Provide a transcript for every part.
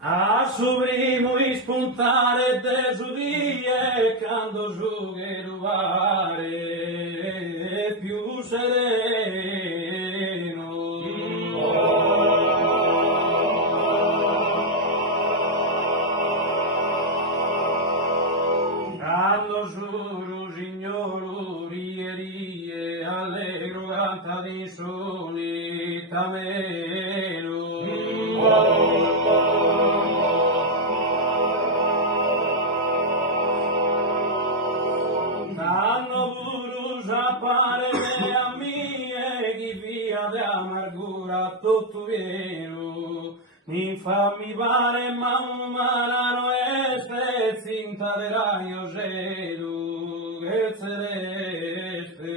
A subrimo spuntare de giudie quando giugheruvare più sereno. Quando giuro, signoro, rie, allegro, canta di solita Danno buruja pare a mie chi via de amargura tutto vero infami pare ma umana no este cinta de rayo gelo che celeste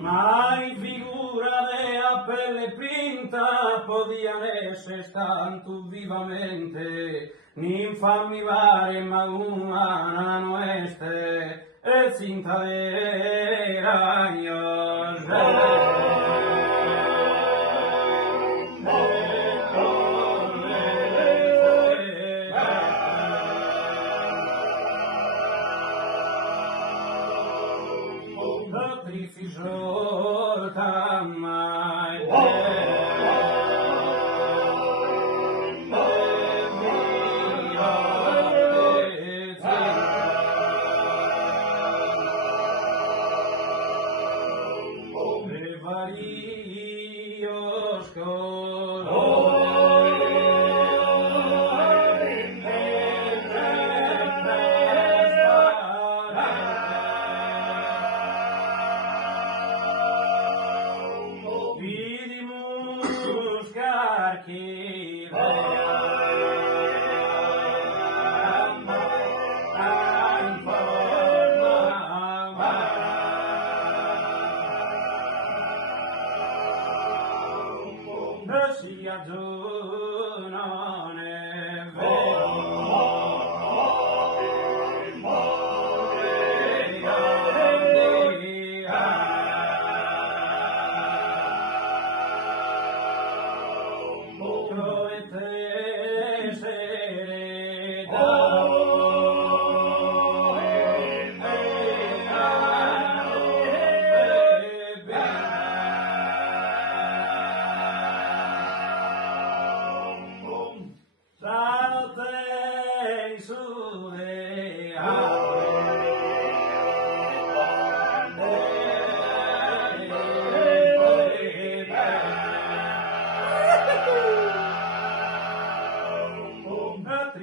mai figura de a pelle pinta podían esser tanto vivamente ninfami pare ma umana no este cinta de rayos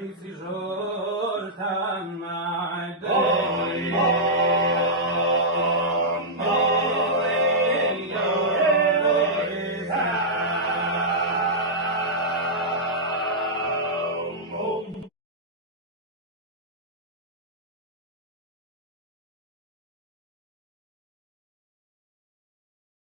Patrici Jordan